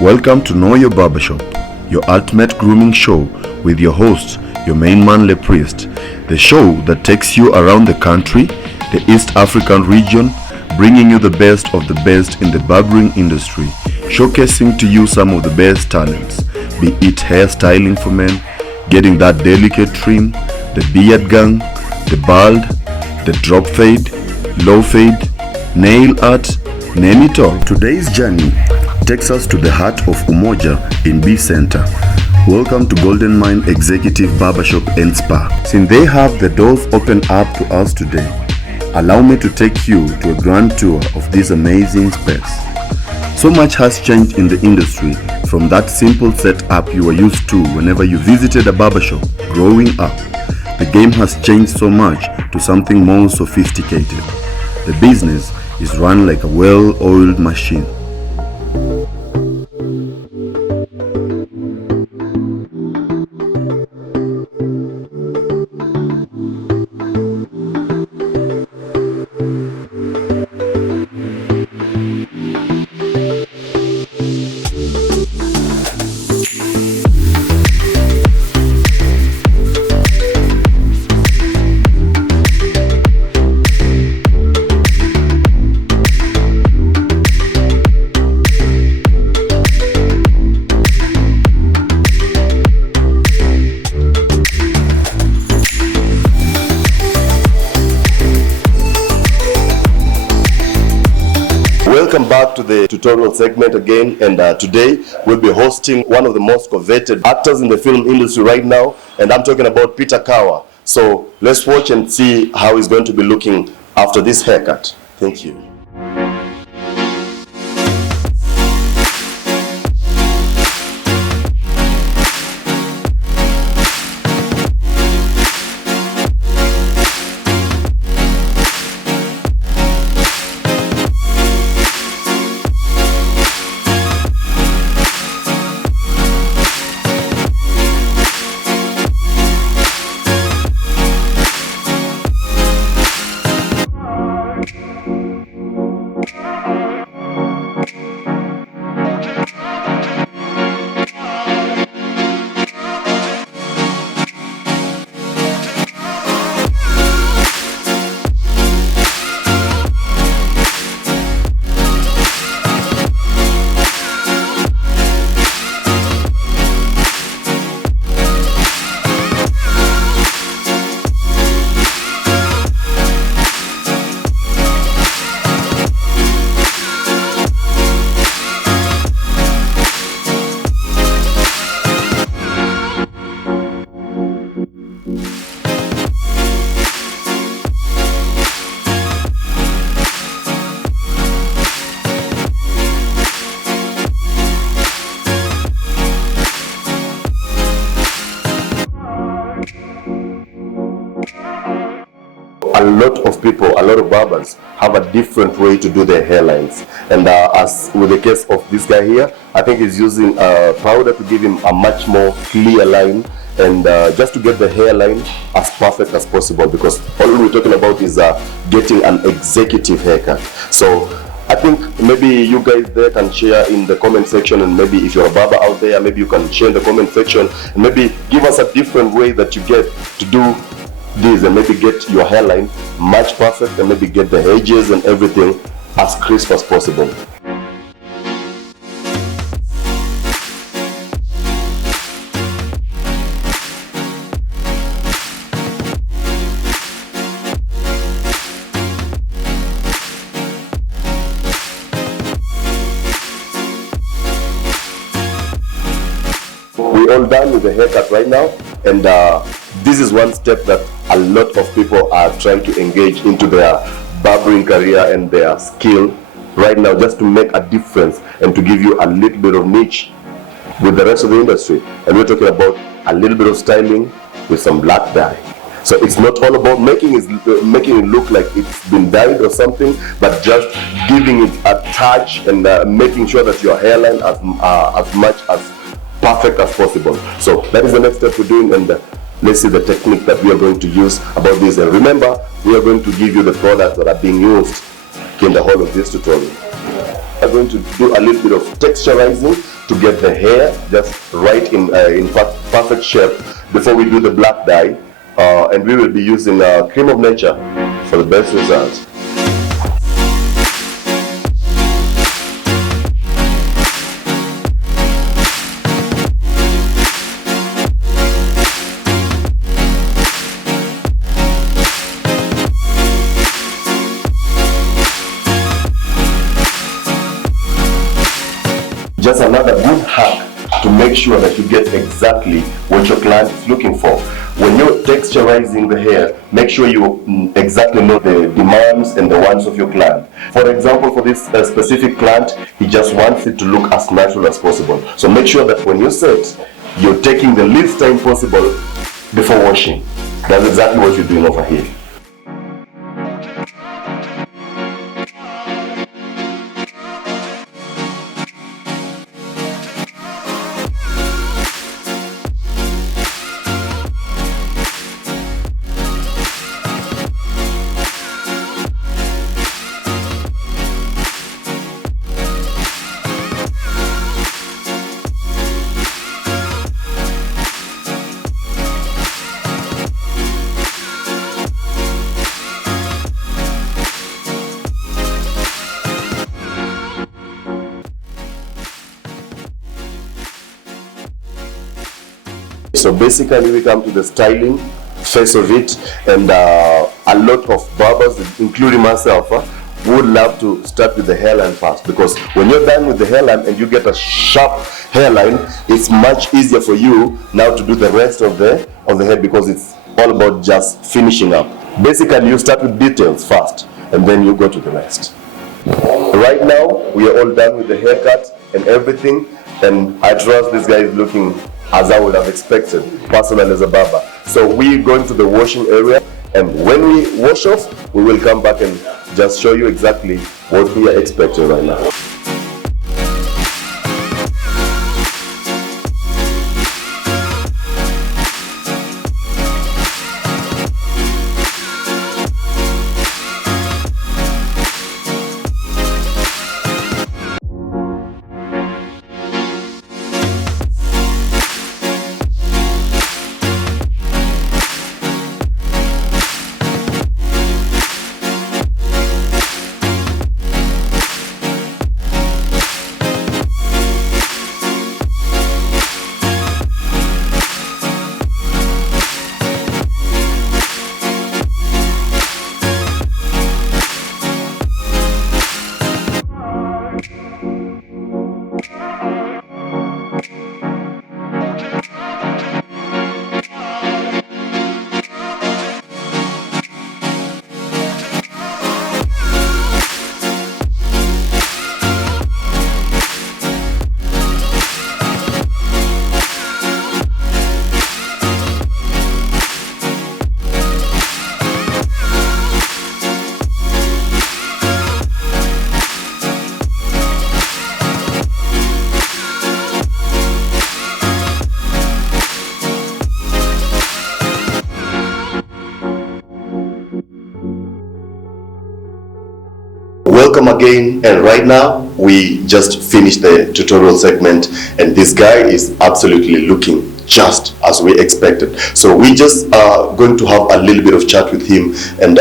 Welcome to Know Your Barbershop, your ultimate grooming show with your host, your main man Le Priest, the show that takes you around the country, the East African region, bringing you the best of the best in the barbering industry, showcasing to you some of the best talents, be it hairstyling for men, getting that delicate trim, the beard gang, the bald, the drop fade, low fade, nail art, name it all. Today's journey takes us to the heart of Umoja in B Center. Welcome to Golden Mine Executive Barbershop and Spa. Since they have the doors open up to us today, allow me to take you to a grand tour of this amazing space. So much has changed in the industry from that simple setup you were used to whenever you visited a barbershop growing up. The game has changed so much to something more sophisticated. The business is run like a well-oiled machine. Welcome back to the tutorial segment again, and today we'll be hosting one of the most coveted actors in the film industry right now, and I'm talking about Peter Kawa. So let's watch and see how he's going to be looking after this haircut. Thank you. A lot of people, a lot of barbers have a different way to do their hairlines, and as with the case of this guy here, I think he's using powder to give him a much more clear line, and just to get the hairline as perfect as possible, because all we're talking about is getting an executive haircut. So I think maybe you guys there can share in the comment section, and maybe if you're a barber out there, maybe you can share in the comment section and maybe give us a different way that you get to do this, and maybe get your hairline much perfect, and maybe get the edges and everything as crisp as possible. We're all done with the haircut right now, and this is one step that a lot of people are trying to engage into their barbering career and their skill right now, just to make a difference and to give you a little bit of niche with the rest of the industry. And we're talking about a little bit of styling with some black dye. So it's not all about making it look like it's been dyed or something, but just giving it a touch and making sure that your hairline as much as perfect as possible. So that is the next step we're doing, and let's see the technique that we are going to use about this. And remember, we are going to give you the products that are being used in the whole of this tutorial. We are going to do a little bit of texturizing to get the hair just right in perfect shape before we do the black dye. And we will be using Cream of Nature for the best results. Just another good hack to make sure that you get exactly what your client is looking for. When you're texturizing the hair, make sure you exactly know the demands and the wants of your client. For example, for this specific client, he just wants it to look as natural as possible. So make sure that when you set, you're taking the least time possible before washing. That's exactly what you're doing over here. So basically we come to the styling phase of it, and a lot of barbers, including myself, would love to start with the hairline first, because when you're done with the hairline and you get a sharp hairline, it's much easier for you now to do the rest of the head, because it's all about just finishing up. Basically you start with details first and then you go to the rest. Right now we are all done with the haircut and everything, and I trust this guy is looking as I would have expected, personally as a barber. So we go into the washing area, and when we wash off, we will come back and just show you exactly what we are expecting right now. Welcome again, and right now we just finished the tutorial segment, and this guy is absolutely looking just as we expected. So we just going to have a little bit of chat with him, and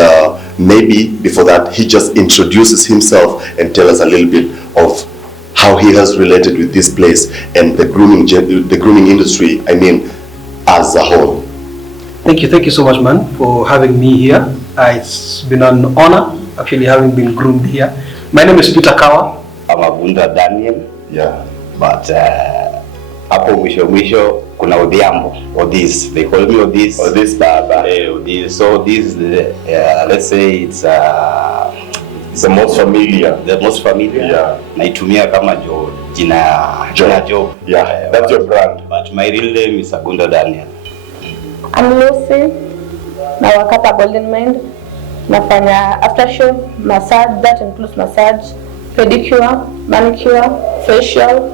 maybe before that he just introduces himself and tell us a little bit of how he has related with this place and the grooming industry, I mean, as a whole. Thank you so much, man, for having me here. It's been an honor actually having been groomed here. My name is Peter Kawa. I'm Abunda Daniel. Yeah. But hapo mwisho kuna Odhiambo. Odis. They call me Odis. Odis Baba. Odis. So this, let's say it's the most familiar. The most familiar. Yeah. Naitumia kama jina Job. Yeah. That's your brand. But my real name is Abunda Daniel. I'm Lucy. Na wakapa Golden Mind. Nafanya aftershave, massage, that includes massage, pedicure, manicure, facial,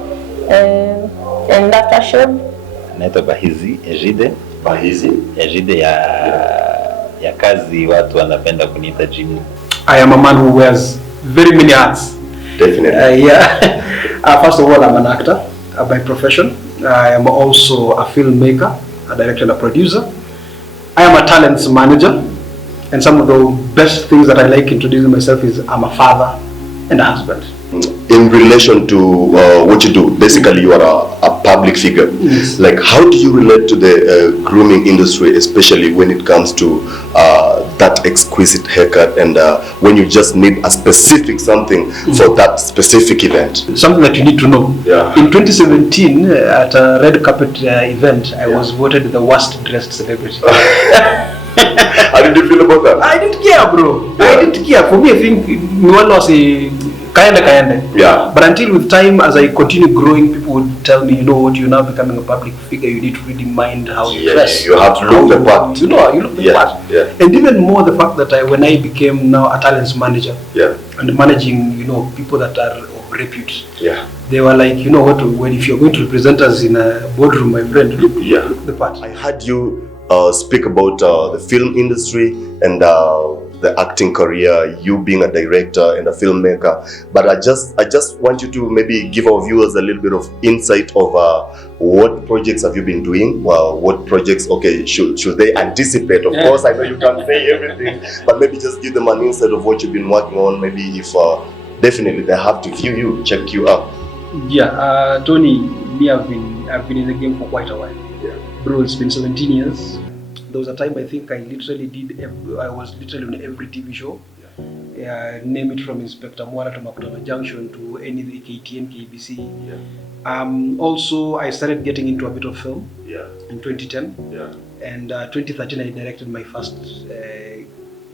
and aftershave. Naitwa Bahizi Ejide. Bahizi Ejide ya kazi watu wanapenda kuniita Jimmy. I am a man who wears very many hats. Definitely. Yeah. First of all, I'm an actor. by profession. I am also a filmmaker, a director and a producer. I am a talents manager, and some of the best things that I like introducing myself is I'm a father and a husband. In relation to what you do, basically you are a public figure. Yes. Like, how do you relate to the grooming industry, especially when it comes to that exquisite haircut and when you just need a specific something for that specific event? Something that you need to know. Yeah. In 2017, at a red carpet event, I was voted the worst dressed celebrity. How did you feel about that? I didn't care, bro. I didn't care. For me, I think Nwala was a kayande. Yeah. But until with time, as I continue growing, people would tell me, you know what, you're now becoming a public figure, you need to really mind how you dress. You have to look the part. You look the part. Yeah. And even more the fact that when I became now a talents manager, and managing, people that are of repute, they were like, you know what, when if you're going to represent us in a boardroom, my friend, look the part. I heard you speak about the film industry and the acting career, you being a director and a filmmaker, but I just want you to maybe give our viewers a little bit of insight of what projects have you been doing, what projects should they anticipate. Of course, I know you can't say everything, but maybe just give them an insight of what you've been working on, maybe if definitely they have to view you, check you out. Tony, me, I've been in the game for quite a while. Bro, it's been 17 years. There was a time I think I was literally on every TV show. Name it from Inspector Mwara to Makutano Junction to any KTN, KBC. Also, I started getting into a bit of film in 2010. And 2013 I directed my first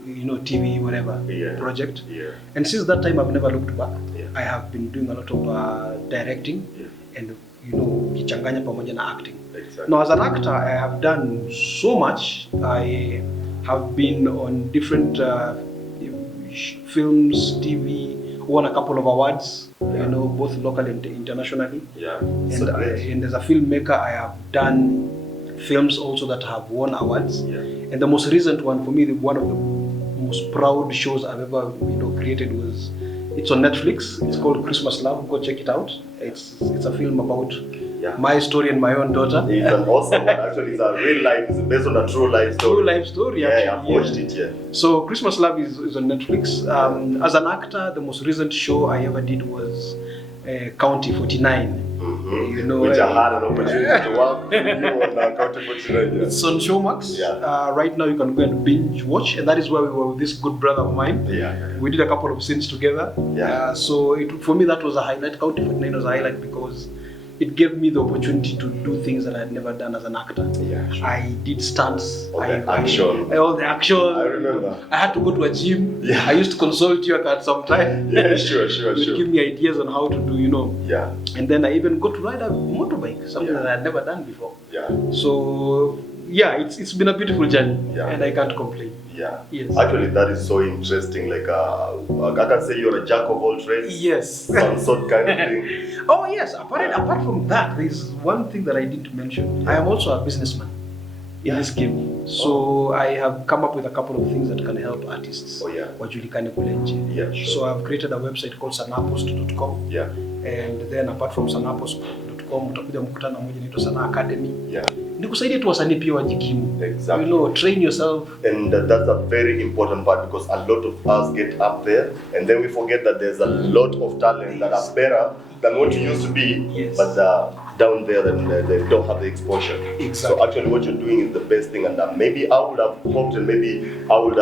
TV project. And since that time I've never looked back. I have been doing a lot of directing and kichanganya pamoja na acting. Now, as an actor, I have done so much. I have been on different films, TV, won a couple of awards, both local and internationally. And as a filmmaker, I have done films also that have won awards. And the most recent one for me, one of the most proud shows I've ever created was, it's on Netflix. It's called Christmas Love. Go check it out. It's a film about my story and my own daughter. It's an awesome one. Actually, it's a real life. It's based on a true life story. True life story. Actually. I've watched it. So Christmas Love is on Netflix. As an actor, the most recent show I ever did was County 49. Which I had an opportunity to work with you on County 49. It's on Showmax. Right now you can go and binge watch, and that is where we were with this good brother of mine. We did a couple of scenes together. So for me that was a highlight. County 49 was a highlight because it gave me the opportunity to do things that I had never done as an actor. I did stunts. All the action. I remember. I had to go to a gym. I used to consult you at some time. Sure. You'd give me ideas on how to do, And then I even got to ride a motorbike, something that I had never done before. So, it's been a beautiful journey, and I can't complain. Yes. Actually, that is so interesting. Like, I can say you're a jack of all trades. Yes. Some sort kind of thing. Oh yes. Apart from that, there's one thing that I didn't mention. I am also a businessman in this game. So I have come up with a couple of things that can help artists. Wajulikane kule nje. So I've created a website called sanapost.com. And then apart from sanapost.com, utakuja mkutano mmoja inaitwa Sana Academy. Nikusaidia tu wasanii pia wajikimu. Exactly. Train yourself. And that's a very important part because a lot of us get up there and then we forget that there's a lot of talent that are better than what you used to be, but down there they don't have the exposure. So actually what you're doing is the best thing, and maybe I would have hoped, and maybe I would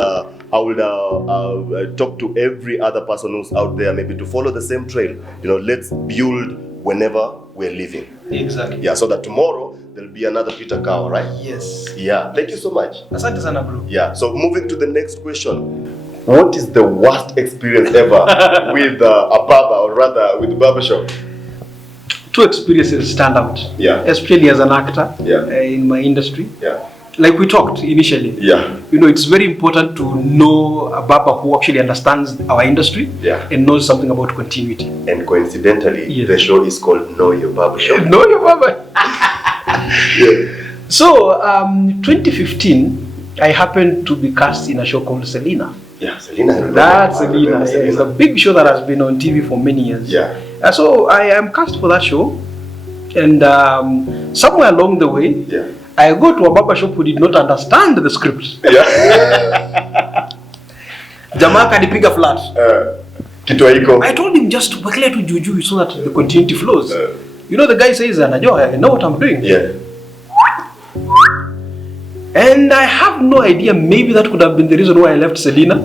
talk to every other person who's out there maybe to follow the same trail. Let's build whenever we're living. Exactly. So that tomorrow there'll be another Peter Kawa, right? Yes. Thank you so much. Asante sana, bro. So moving to the next question. What is the worst experience ever with a barber, or rather with the barbershop? Two experiences stand out. Especially as an actor in my industry. Like we talked initially. It's very important to know a barber who actually understands our industry and knows something about continuity. And coincidentally, the show is called Know Your Barbershop. Know Your Barber. So, 2015, I happened to be cast in a show called Selena. Selena. That's Selena. It's a big show that has been on TV for many years. So I am cast for that show. And somewhere along the way, I go to a barbershop who did not understand the script. Jamaa kanipiga flat. I told him just wekelea tu juju so that the continuity flows. You know, the guy says, I know what I'm doing. And I have no idea, maybe that could have been the reason why I left Selena.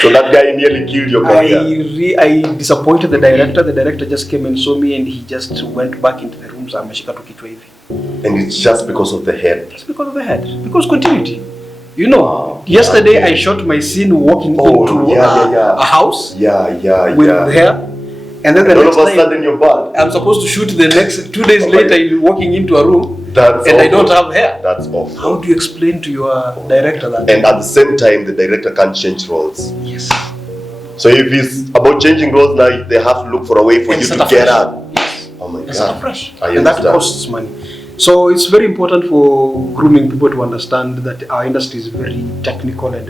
So that guy nearly killed your career. I disappointed the director. The director just came and saw me and he just went back into the rooms. Ameshika tu kichwa hivi. And it's just because of the head. Just because of the head. Because continuity. You know, yesterday I shot my scene walking into a house with hair. And then the next all of a sudden you're bald. I'm supposed to shoot the next 2 days later, you're walking into a room I don't have hair. That's awful. How do you explain to your director that? And at the same time, the director can't change roles. Yes. So if it's about changing roles now, they have to look for a way for you to get out. Yes. Oh my God. Start fresh. And that costs money. So it's very important for grooming people to understand that our industry is very technical and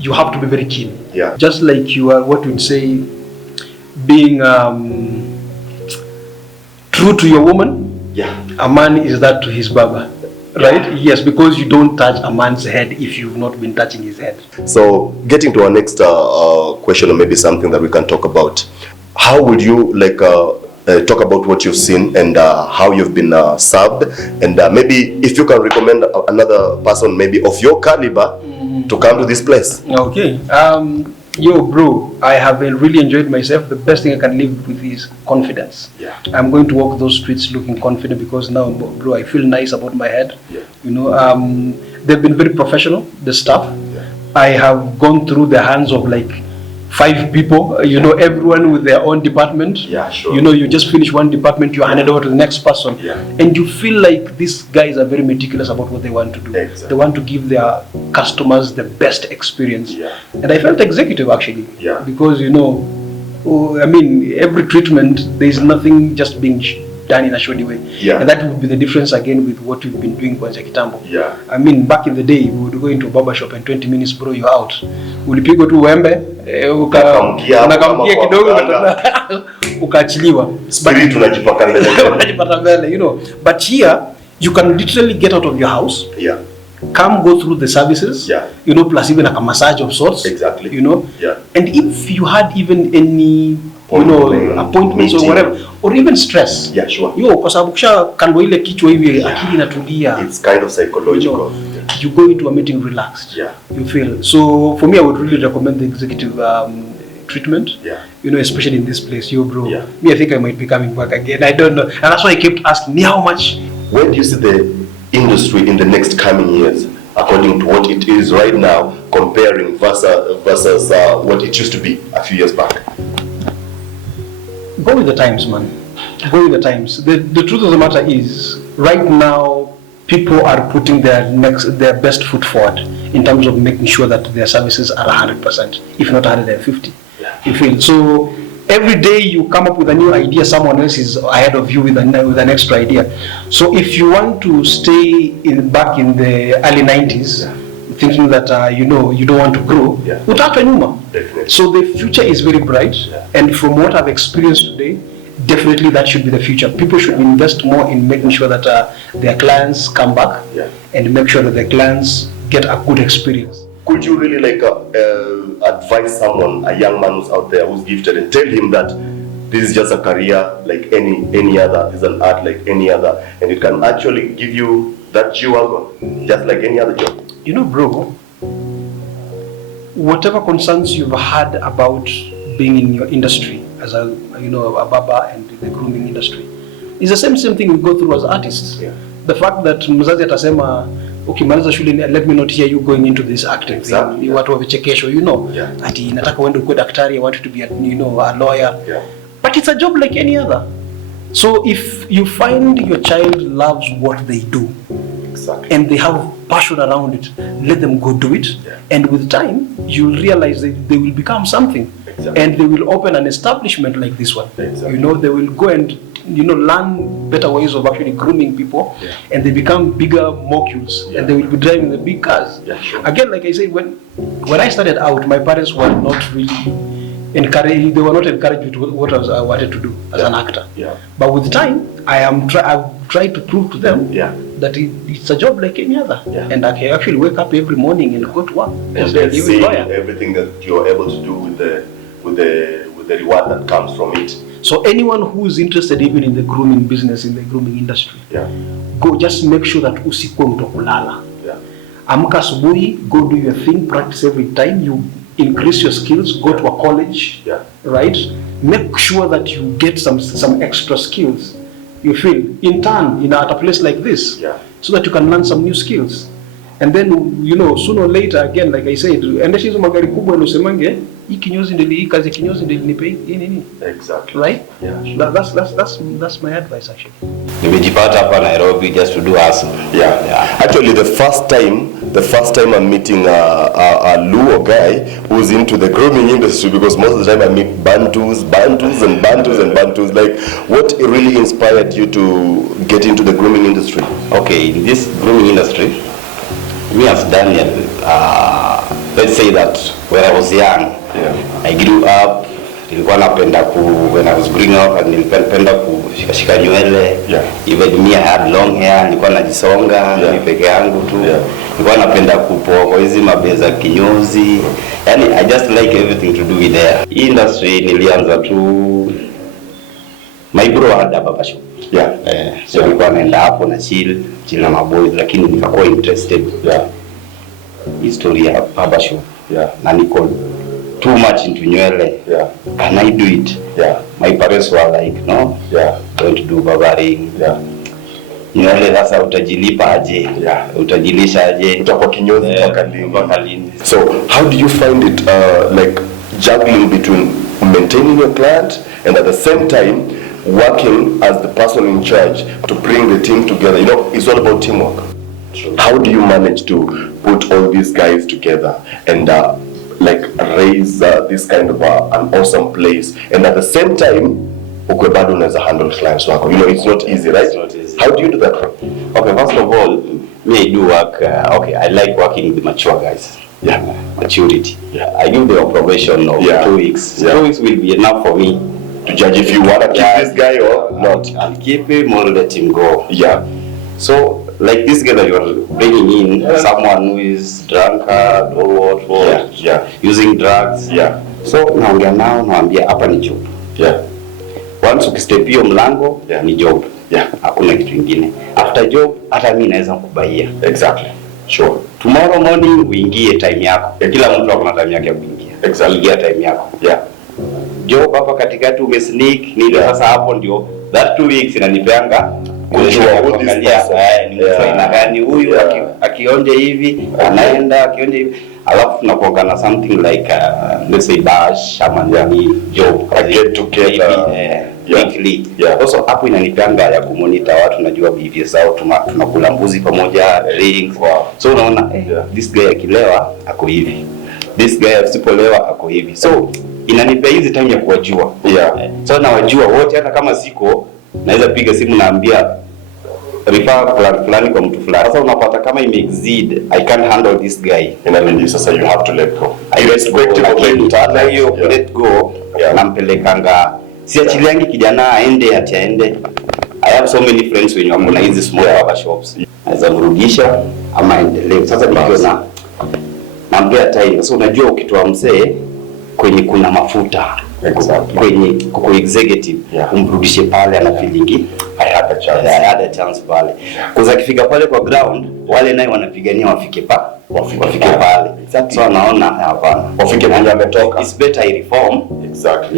you have to be very keen. Yeah. Just like you are, what we'd say, being true to your woman. Yeah. A man is that to his barber, right? Yes, because you don't touch a man's head if you've not been touching his head. So getting to our next question, or maybe something that we can talk about. How would you talk about what you've seen and how you've been served, and maybe if you can recommend another person maybe of your caliber to come to this place? Okay. Yo, bro, I have really enjoyed myself. The best thing I can live with is confidence. Yeah. I'm going to walk those streets looking confident because now, bro, I feel nice about my head. Yeah. You know, they've been very professional, the staff. Yeah. I have gone through the hands of like 5 people, you know, everyone with their own department. Yeah, sure. You know, you just finish one department, you hand it over to the next person. Yeah. And you feel like these guys are very meticulous about what they want to do. Exactly. They want to give their customers the best experience. Yeah. And I felt executive actually. Yeah. Because, you know, every treatment, there's nothing just being done in a shoddy way. Yeah. And that would be the difference again with what we've been doing kwanza kitambo. Yeah. I mean, back in the day, we would go into a barbershop and 20 minutes, bro, you're out. Ulipigwa tu wembe, unakamkia kidogo, ukaachiliwa. Spirit unajipaka mbele. Unajipata mbele, you know. But here, you can literally get out of your house. Yeah. Come go through the services, you know, plus even like a massage of sorts. Exactly. You know. Yeah. And if you had even any appointments or whatever, or even stress. Yeah, sure. Kwa sababu kisha kando ile kichwa hivi akili inatulia. It's kind of psychological. You go into a meeting relaxed. Yeah. You feel. So for me, I would really recommend the executive treatment. Yeah. You know, especially in this place, bro. Yeah. Me, I think I might be coming back again. I don't know, and that's why I kept asking me how much. Where do you see the industry in the next coming years, according to what it is right now, comparing versus what it used to be a few years back? Go with the times, man. Go with the times. The truth of the matter is, right now, people are putting their best foot forward in terms of making sure that their services are 100%, if not 150. Yeah. You feel so. Every day you come up with a new idea, someone else is ahead of you with an extra idea. So if you want to stay back in the early 90s, thinking that you don't want to grow, utachwa nyuma. Definitely. So the future is very bright, and from what I've experienced today, definitely that should be the future. People should invest more in making sure that their clients come back and make sure that their clients get a good experience. Could you really advise someone, a young man who's out there who's gifted, and tell him that this is just a career like any other, this is an art like any other, and it can actually give you that G-Wagon, just like any other job? You know, bro, whatever concerns you've had about being in your industry as a barber and the grooming industry, is the same thing we go through as artists. Yeah. The fact that mzazi atasema ukimaliza shule, let me not hear you going into this acting thing. Watu wa vichekesho, ati nataka uende kuwa daktari, I want you to be a lawyer. Yeah. But it's a job like any other. So if you find your child loves what they do, and they have passion around it, let them go do it. Yeah. And with time, you'll realize that they will become something. And they will open an establishment like this one. They will go and learn better ways of actually grooming people, and they become bigger molecules, and they will be driving the big cars. Yeah, sure. Again, like I said, when I started out, my parents were not really encouraged. They were not encouraged with what I wanted to do as an actor. Yeah. But with time, I've tried to prove to them that it's a job like any other, and I can actually wake up every morning and go to work. And see everything that you're able to do with the reward that comes from it. So anyone who is interested even in the grooming business, in the grooming industry, go just make sure that usikwe mtu kulala. Amka asubuhi, go do your thing, practice every time, you increase your skills, go to a college, right? Make sure that you get some extra skills, you feel, in turn, at a place like this, so that you can learn some new skills. And then, sooner or later, again, like I said, endesha hizo magari kubwa usemange, hii kinyozi ndio kazi kinyozi ndio nipei nini. Exactly. Right? Yeah. That's my advice actually. Nimejipata hapa Nairobi just to do hustle. Yeah. Actually, the first time I'm meeting a Luo guy who's into the grooming industry, because most of the time I meet Bantus. Like, what really inspired you to get into the grooming industry? Okay, in this grooming industry, me as Daniel, let's say that when I was young, I grew up, nilikuwa napenda when I was growing up, nilipenda kushika nywele. Even me, I had long hair, nilikuwa najisonga mimi peke yangu tu. Nilikuwa napenda kupoa kwa hizi mabeza kinyozi. Yani I just like everything to do with hair. Industry nilianza tu, my bro had a barbershop. So nilikuwa naenda hapo na chill na maboys, lakini nikakuwa interested history ya barbershop. Na niko too much into nywele. Can I do it? My parents were like, no, don't do barbering. Nywele sasa utajilipa aje? Utajilisha aje? Utakuwa kinyozi mpaka lini? So how do you find it like juggling between maintaining your client and at the same time working as the person in charge to bring the team together? It's all about teamwork. How do you manage to put all these guys together and like raise this kind of an awesome place, and at the same time ukwe bado unaweza handle clients wako? It's not easy, right? It's not easy. How do you do that? Okay, first of all, me, I do work, I like working with mature guys. Maturity. I give them a probation of 2 weeks. 2 weeks will be enough for me to judge if you want to keep this guy or not. I'll keep him or let him go. So, like this guy that you're bringing in, someone who is drunkard or what, using drugs. So, naongea nao, naambia hapa ni job. Once ukistep hiyo mlango, ni job. Hakuna kitu kingine. After job, hata mimi naweza kukubaia. Exactly. Sure. Tomorrow morning uingie time yako. Kila mtu akona time yake ya kuingia. Exactly. Ingia time yako. Job hapa katikati umesneak, ni sasa hapo ndio that 2 weeks inanipeanga gani huyu akionje hivi anaenda akionje hivi, alafu tunakuwa na something like let's say bash ama ndani job get together weekly. Also hapo inanipeanga ya kumonitor watu, najua behavior zao, tunakula mbuzi pamoja, drinks. So unaona this guy akilewa ako hivi, this guy asipolewa ako hivi, so inanipea hizi time ya kuwajua. So nawajua wote, hata kama siko naweza piga simu naambia refer plan kwa mtu fulani. Sasa unapata kama exceed, I can't handle this guy, and sasa you have to let go. Irrespective of the let go, nampelekanga, siachiliangi kijana aende atiende. I have so many friends wenye wako na hizi small barbershops, naweza mrudisha ama endelee. Sasa nikiona nampea time. So unajua ukitoa mzee kwenye kuna mafuta, kwenye kuko executive, umrudishe pale ana feeling I had a chance pale. Kwa akifika pale kwa ground, wale naye wanapigania wafike pale. So anaona hapana, wafike mahali ametoka. It's better I reform,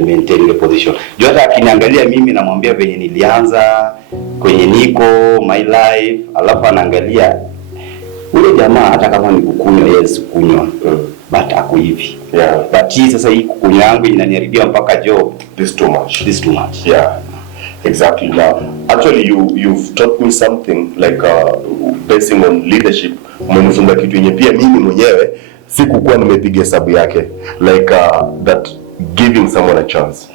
maintain the position. Jua hata akiniangalia mimi namwambia venye nilianza, kwenye niko my life, alafu anaangalia ule jamaa hata kama ni kukunywa kunywa, but ako hivi. But hii sasa hii kukunywa yangu inaniharibia mpaka job. This too much. Exactly. Now, actually, you've taught me something like basing on leadership. Umenifunza kitu yenye pia mimi mwenyewe sikukuwa nimepiga hesabu yake, like that giving someone a chance,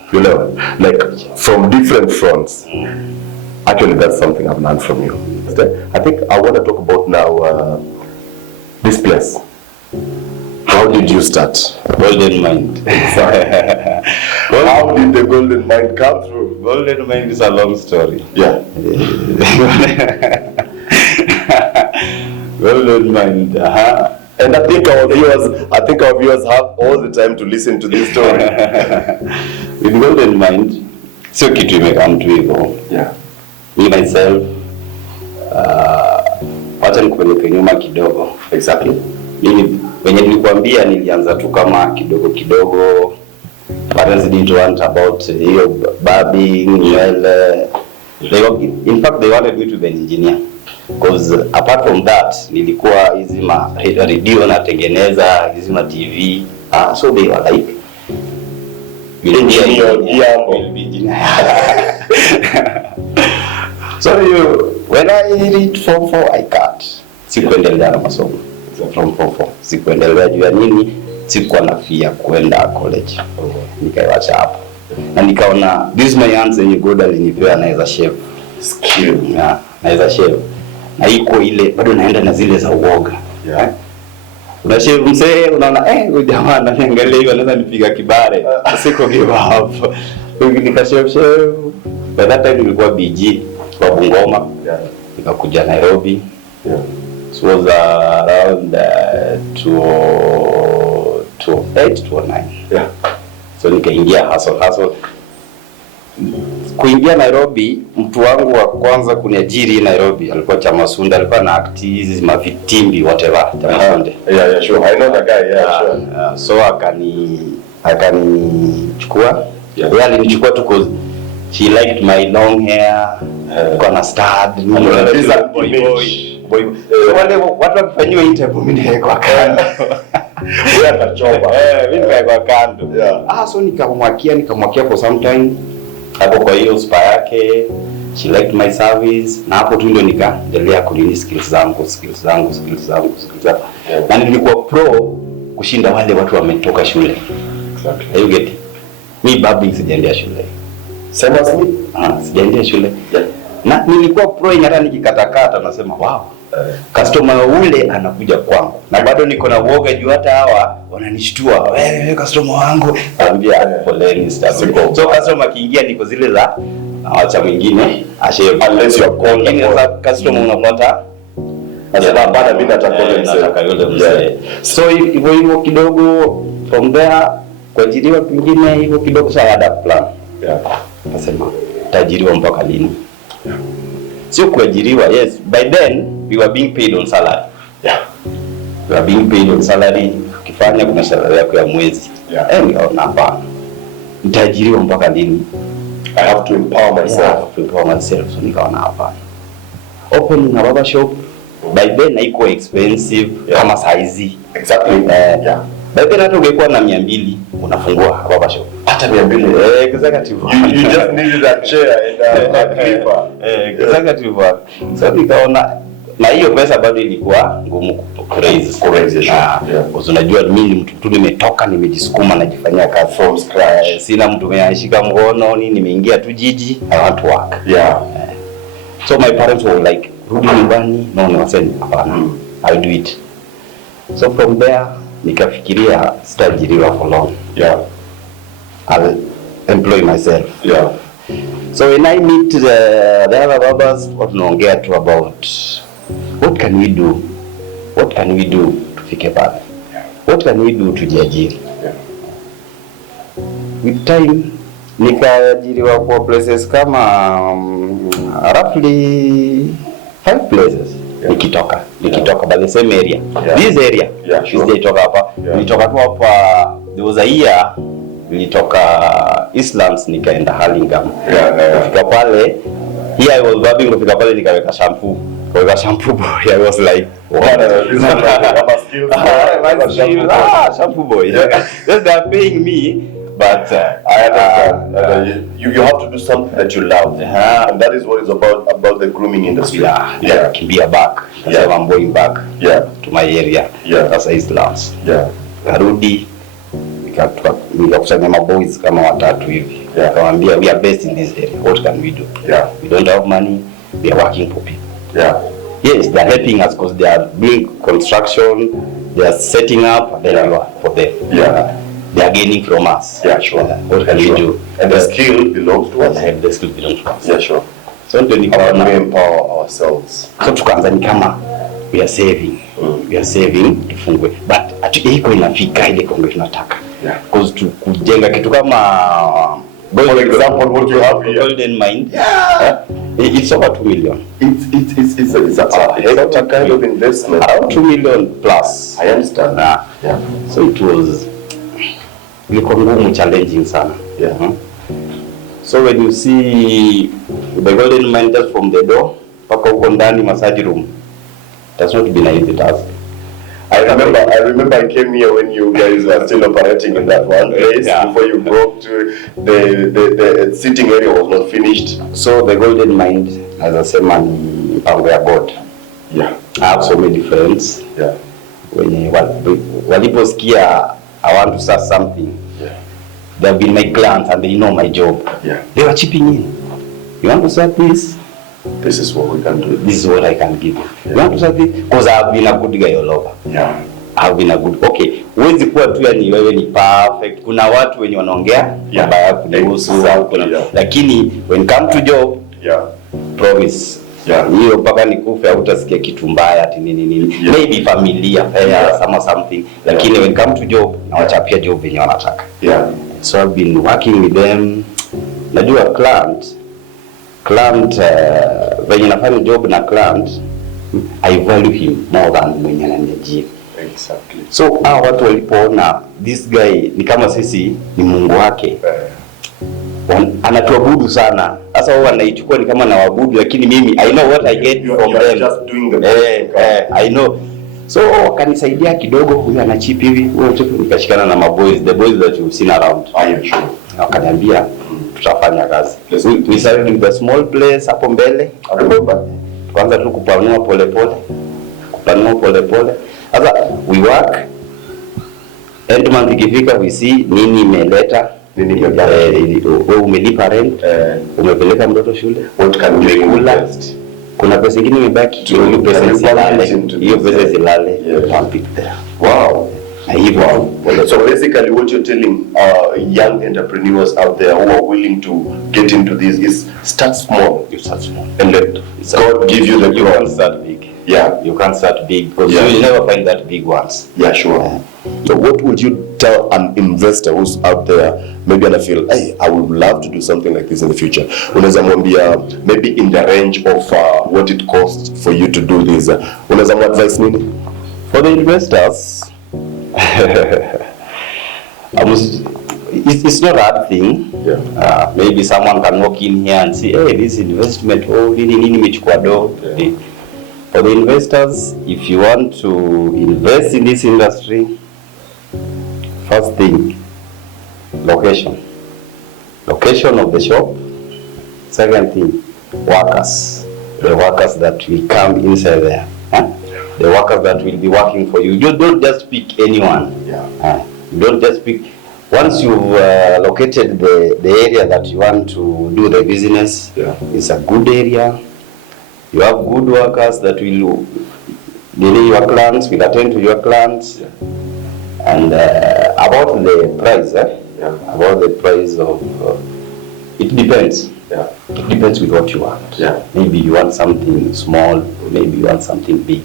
like from different fronts. Actually, that's something I've learned from you. I think I want to talk about now this place. How did you start? Golden Mind. How did the golden mind come through? Golden Mind is a long story. Yeah. Golden Mind. And I think our viewers have all the time to listen to this story. With Golden Mind, sio kitu imekam tu hivyo. Yeah. Me myself, wacha nikupeleke nyuma kidogo. Exactly. Mimi wenye nilikwambia nilianza tu kama kidogo. Parents didn't want about hiyo barbing, in fact they wanted me to be an engineer. Because apart from that, nilikuwa hizi ma radio natengeneza, hizi ma TV. So they were like, will be engineer. So when I read Form 4, I cut. Sikuendelea na masomo. From Form 4. Sikuendelea juu ya nini? Sikuwa na fia kuenda college. Nikaiwacha hapo. Na nikaona, this is my hands and God alinipea naweza shave. Skill. Yeah, naweza shave. Na iko ile bado naenda na zile za uoga. Yeah. Unashave mzee, unaona huyu jamaa ananiangalia hivi anaweza nipiga kibare. Siko give up. Nikashave. By that time nilikuwa BG kwa Bungoma. Yeah. Nikakuja Nairobi. Yeah. It was around 2008-2009. Yeah. So nikaingia hustle. Kuingia Nairobi, mtu wangu wa kwanza kuniajiri Nairobi alikuwa Chamasunda, alikuwa na acti hizi mavitimbi whatever Chamasunda. Yeah, sure. I know that guy. Yeah, sure. So akanichukua. Yeah. Yeye alinichukua tu cause she liked my long hair, kwa na stud, boy. So wale watu wakifanyiwa interview mimi nikaekwa kando. Wewe atachoma. Mimi nikaekwa kando. Yeah. So nikamwakia for some time. Hapo kwa hiyo spa yake, she liked my service, na hapo tu ndio nikaendelea kulini skills zangu. Yeah. Na nilikuwa pro kushinda wale watu wametoka shule. Exactly. You get it? Mimi barbering sijaendea shule. Same as me? Sijaendea shule. Yeah. Na nilikuwa pro hata nikikatakata nasema wow. Customer ule anakuja kwangu. Na bado niko na uoga juu hata hawa wananishtua. Wewe customer wangu, anambia poleni stuff. So customer kiingia niko zile za acha mwingine ashave Unless you are called. Sasa customer unapata Nasema bana mimi nataka yule mzee. So hivyo kidogo from there kuajiriwa pengine hivyo kidogo sawa plan. Yeah. Nasema tajiriwa mpaka lini? Sio kuajiriwa, yes. By then we were being paid on salary. Yeah. We were being paid on salary. Ukifanya kuna salary yako ya mwezi. Yeah. Nikaona hapana. Nitajiriwa mpaka lini? I have to empower myself. So nikaona hapana. Opening a barbershop by then haiko expensive kama saizi. Exactly. Yeah. By then hata ungekuwa na 200 unafungua barbershop. Hata 200. Executive. You just needed a chair and a clipper. Executive. So nikaona na hiyo pesa bado ilikuwa ngumu crazy. Yeah. Unajua mimi ni mtu nimetoka nimejisukuma najifanyia kazi from scratch. Sina mtu mwenye mkono nimeingia tu jiji, I want to work. Yeah. So my parents were like, rudi nyumbani. No, wasema hapana. I'll do it. So from there nikafikiria sitajiriwa for long. Yeah. I'll employ myself. Yeah. So when I meet the other barbers, what tunaongea tu about what can we do? What can we do tufike pale? What can we do tujiajiri? Yeah. With time nikaajiriwa kwa places kama roughly 5 places. Yeah. Nikitoka by the same area. Yeah. This area. Yeah, sure. Nilitoka hapa. Yeah. Nilitoka tu hapa, there was a year nilitoka Eastlands nikaenda Hurlingham. Kufika pale, here I was barbering, kufika pale nikaweka shampoo. Kwa shampoo boy, I was like, what? Shampoo boy. Yeah. Yes, they are paying me, but I understand. You have to do something that you love, and that is what is about the grooming industry. Yeah. Kimbia back. Yeah. I'm going back. Yeah. To my area. Yeah. That's Eastlands. Yeah. Karudi nikakusanya maboys kama watatu hivi. Yeah. Akamwambia we are based in this area. What can we do? Yeah. We don't have money. We are working for people. Yeah. Yes, they are helping us because they are doing construction. they are setting up, and then you are for them. They are gaining from us. Yeah, sure. What can we do? And the skill belongs to us. The skill belongs to us. Yeah, sure. So ndio We empower ourselves. so tukaanza ni kama we are saving tufungue, but iko inafika ile kongo tunataka. Because kujenga kitu kama for example what you have here, Golden Mind, it's over 2 million. It's a hefty kind of investment. Around 2 million plus. I understand. Yeah. So it was ilikuwa ngumu, challenging sana. So when you see the Golden Mind just from the door mpaka huko ndani massage room, that's not been an easy task. I remember I came here when you guys were still operating in that one place before you broke to the sitting area was not finished. So the Golden Mind, as I say, man, mpango ya God. I have so many friends. When waliposikia I want to start something, they've been my clients and they know my job. They were chipping in. You want to start this? This is what we can do. This is what I can give you. You want to start this? Because I've been a good guy all over. I've been a good. Okay, huwezi kuwa tu yani wewe ni perfect. Kuna watu wenye wanaongea baya kuhusu, lakini when come to job, promise. Hiyo mpaka nikufe hautasikia kitu mbaya ati nini. Maybe familia, something. Lakini when come to job, nawachapia job venye wanataka. So I've been working with them. Najua client when nafanya job na client, I value him more than mwenye ananiajiri. Exactly. So watu walipoona this guy ni kama sisi ni Mungu wake, anatuabudu sana. Sasa wao wanaichukua ni kama nawabudu, lakini mimi I know what I get from them. Just doing the I know. So wakanisaidia kidogo, huyu anachip hivi, huyo nikashikana na the boys that you've seen around. I am sure. Wakaniambia tutafanya kazi. We started with a small place hapo mbele. Kwanza tu kupanua pole. Sasa we work. End month ikifika we see nini imeleta, umelipa rent, umepeleka mtoto shule, what can we invest? Kuna pesa nyingine imebaki, hiyo pesa zilale, pump it there. Wow. So basically what you're telling young entrepreneurs out there who are willing to get into this is start small. You start small. And let God give you the You can't start big. You can't start big because you will never find that big ones. Sure. So what would you tell an investor who's out there, maybe and I feel, hey, I would love to do something like this in the future? Unaweza mwambia maybe in the range of what it costs for you to do this. Unaweza advise nini? For the investors, it's not a hard thing. Maybe someone can walk in here and say, hey, this investment, nini mechukua do. For the investors, if you want to invest in this industry, first thing, location of the shop. Second thing, workers, the workers that will come inside there, the workers that will be working for you. You don't just pick anyone. You don't just pick. Once you've located the area that you want to do the business, it's a good area. You have good workers that will delay your clients, will attend to your clients. And about the price, about the price of, it depends. It depends with what you want. Maybe you want something small, maybe you want something big.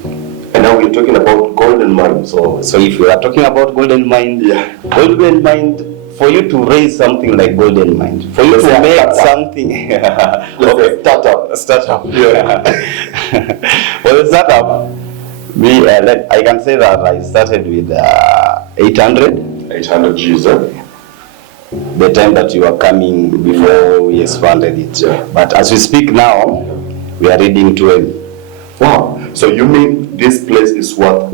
And now we're talking about Golden Mind. So if we are talking about Golden Mind, Golden Mind, for you to raise something like Golden Mind, for you to make something, startup. For the startup, I can say that I started with 800 G's. The time that you were coming before we expanded it. But as we speak now, we are reading 12. Wow. So you mean this place is worth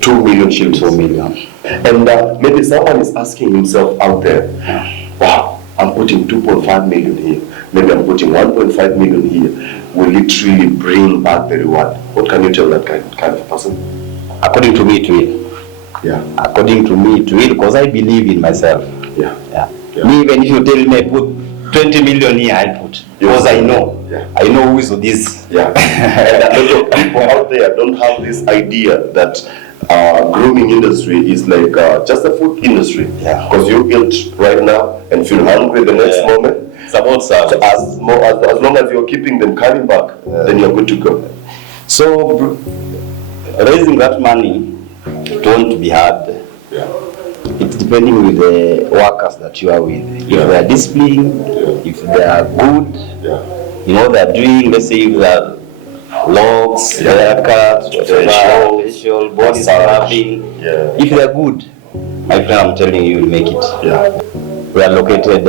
2 million shillings? 2 million. And maybe someone is asking himself out there, wow, I'm putting 2.5 million here. Maybe I'm putting 1.5 million here. Will it really bring back the reward? What can you tell that kind of person? According to me, it will. According to me, it will, because I believe in myself. Me, even if you tell me I put 20 million here, I put. Because I know. I know who is this. And a lot of people out there don't have this idea that grooming industry is like just a food industry. Yeah. Because you eat right now and feel hungry the next moment. It's about service. So as long as you're keeping them coming back, then you're good to go. So raising that money, it won't be hard. Yeah. It's depending with the workers that you are with. If they are disciplined, if they are good, you know they're doing, let's say if they are logs, haircuts, facial, body scrubbing. If they are good, my friend, I'm telling you, you'll make it. Yeah. We are located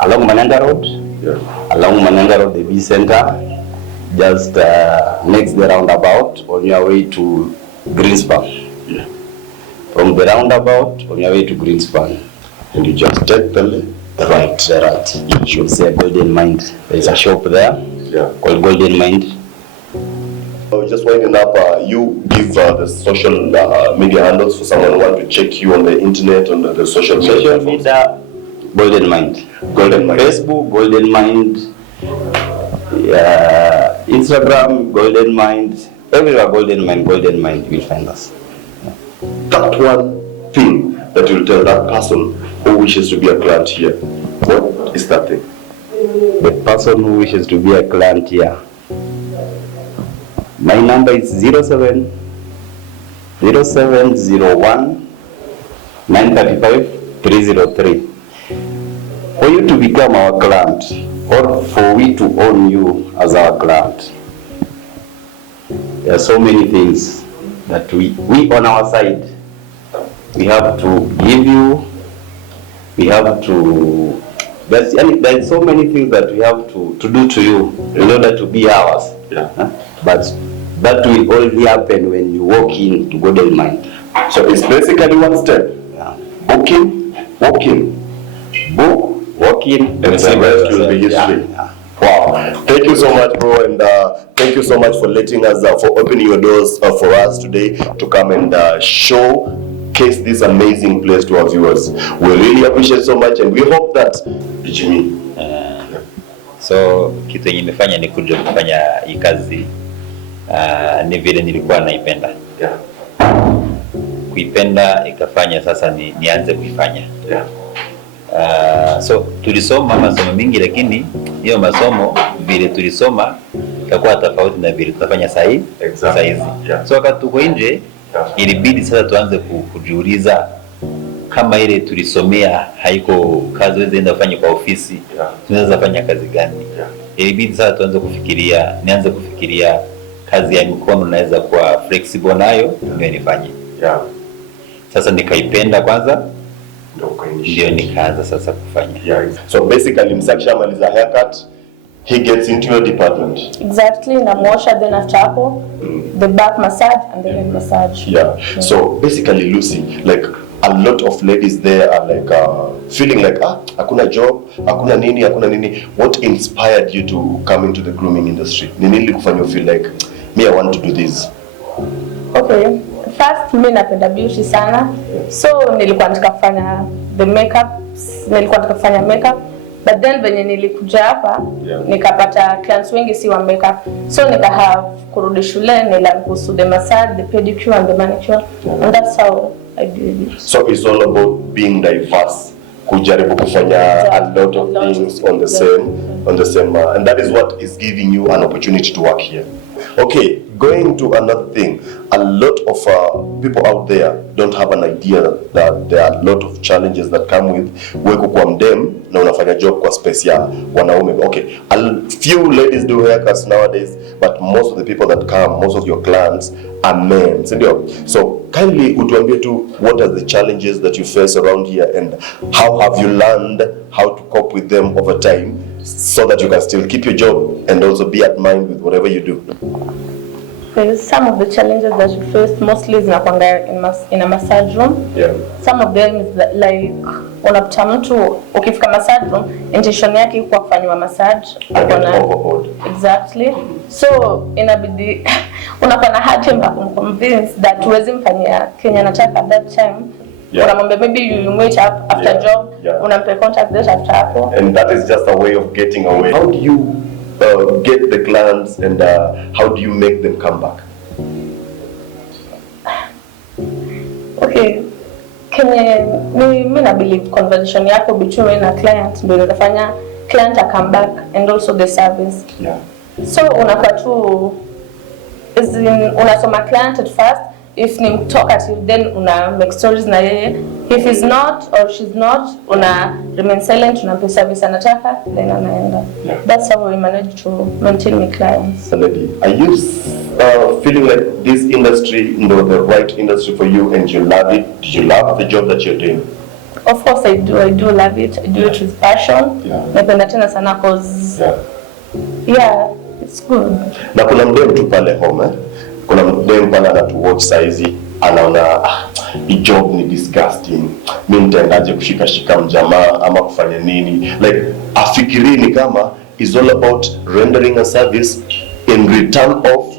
along Mananga Road. Along Mananga Road, the B Center, just next the roundabout on your way to Greenspan. From the roundabout on your way to Greenspan, And you just take the right. You should say Golden Mind. There's a shop there called Golden Mind. So just winding up, you give the social media handles for someone who want to check you on the internet, on the social media. Golden Mind. Golden Mind. Facebook, Golden Mind. Instagram, Golden Mind. Everywhere, Golden Mind, you'll find us. That one thing that you'll tell that person who wishes to be a client here, what is that thing? The person who wishes to be a client here. My number is 0701 935 303. For you to become our client, or for we to own you as our client, there are so many things that we on our side, we have to give you, we have to, there's so many things that we have to do to you in order to be ours. But that will only happen when you walk in to Golden Mind. So it's basically one step. Booking, walking. Book, walk in, And the rest will be history. Wow. Thank you so much, bro, and thank you so much for letting us, for opening your doors for us today to come and showcase this amazing place to our viewers. We really appreciate so much, and we hope that Jimmy. So kitu yenye nimefanya ni kuja kufanya hii kazi ni vile nilikuwa naipenda. Kuipenda ikafanya sasa nianze kuifanya. So tulisoma masomo mingi, lakini hiyo masomo vile tulisoma itakuwa tofauti na vile tunafanya saizi. So wakati tuko nje ilibidi sasa tuanze kujiuliza kama ile tulisomea haiko kazi wewe enda kufanya kwa ofisi, tunaweza fanya kazi gani? Ilibidi sasa nianze kufikiria kazi ya mikono naweza kuwa flexible nayo ndio nifanye. Sasa nikaipenda kwanza, ndio nikaanza sasa kufanya. So basically msakishamaliza haircut, he gets into your department. Exactly, namwosha, then after hapo the back massage and the head massage. So basically, Lucy, like a lot of ladies there are like feeling like hakuna job, hakuna nini. What inspired you to come into the grooming industry? Ni nini kufanya feel like me, I want to do this? Okay, first mimi napenda beauty sana, so nilikuwa nataka kufanya the makeup, but then venye nilikuja hapa nikapata clients wengi si wa makeup, so nika have kurudi shule nila kuhusu the massage, the pedicure and the manicure, and that's how I did it. So it's all about being diverse, kujaribu kufanya a lot of things on the same and that is what is giving you an opportunity to work here. Okay, going to another thing, a lot of people out there don't have an idea that there are a lot of challenges that come with wewe kwa mdem na unafanya job kwa space ya wanaume. Okay, a few ladies do haircuts nowadays, but most of the people that come, most of your clients are men, sindio? So kindly utuambie tu, what are the challenges that you face around here and how have you learned how to cope with them over time so that you can still keep your job and also be at mind with whatever you do? Some of the challenges that you face mostly is in a massage room. Some of them is that, like unapata mtu ukifika massage room intention yake kwa kufanywa massage exactly, so inabidi unapana hard time convince that uwezi mfanyia Kenya anataka at that time. Unamwambia maybe you wait up after job, unampe contact that after hapo, and that is just a way of getting away. How do you get the clients and how do you make them come back? kenye mimi na believe conversation yako between wewe na client ndio inafanya client a come back and also the service. Yeah. So unakuwa tu unasoma client at first, if ni talkative then una make stories na yeye, if he's not or she's not una remain silent, unampa service anataka then anaenda. Yeah. That's how we manage to maintain my clients. Lady, are you feeling like this industry, the right industry for you, and you love it? Do you love the job that you're doing? Of course I do love it. I do it with passion. Yeah. Napenda tena sana cause yeah, it's good. Na kuna mdem tu pale home kuna mdem pale anatuwatch saizi anaona hii job ni disgusting, mimi nitaendaje kushika mjamaa ama kufanya nini, like afikiri ni kama is all about rendering a service in return of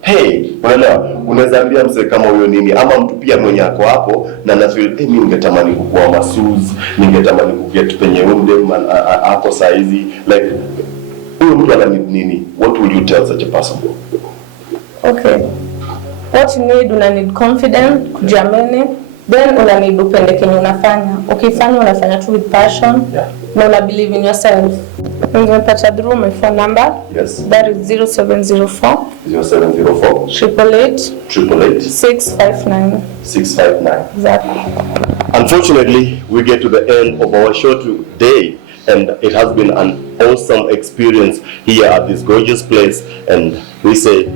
hey, unaelewa, unaweza ambia mse kama huyo nini, ama mtu pia mwenye ako hapo na na feel mimi ningetamani kukua masuz, ningetamani kuget penye mdem hapo saizi, like huyo mtu ana nini, what will you tell such a person? Okay, what you need, una need confidence, kujiamini, then una need upende kenye unafanya. Ukifanya unafanya tu with passion, na una believe in yourself. Nimepata through my phone number. Yes. That is 0704 0704 888 659. 659. Exactly. Unfortunately, we get to the end of our show today, and it has been an awesome experience here at this gorgeous place, and we say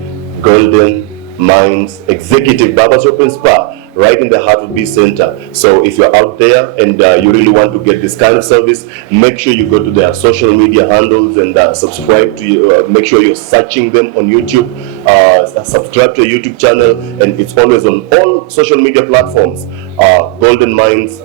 Golden Minds Executive Barbershop and Spa, right in the heart of B Center. So if you're out there and you really want to get this kind of service, make sure you go to their social media handles and subscribe to make sure you're searching them on YouTube, subscribe to a YouTube channel, and it's always on all social media platforms. Golden Minds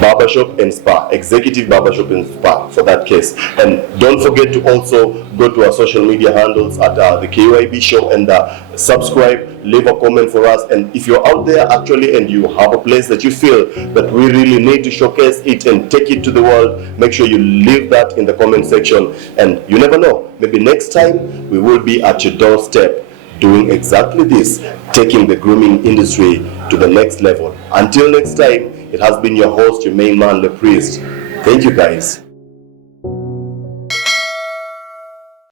Barbershop and Spa, Executive Barbershop and Spa for that case. And don't forget to also go to our social media handles at the KYB show and subscribe, leave a comment for us. And if you're out there actually and you have a place that you feel that we really need to showcase it and take it to the world, make sure you leave that in the comment section. And you never know, maybe next time we will be at your doorstep doing exactly this, taking the grooming industry to the next level. Until next time, it has been your host, your main man, Le Priest. Thank you guys.